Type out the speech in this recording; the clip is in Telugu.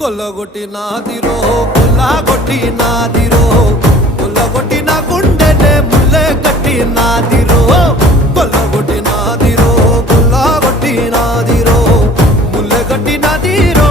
కొల్లగొట్టి నాదిరో కొల్లగొట్టి నాదిరో కొల్లగొట్టి నా గుండెనే ముల్లె కట్టి నాదిరో కొల్లగొట్టి నాదిరో కొల్లగొట్టి నాదిరో ముల్లె కట్టి నాదిరో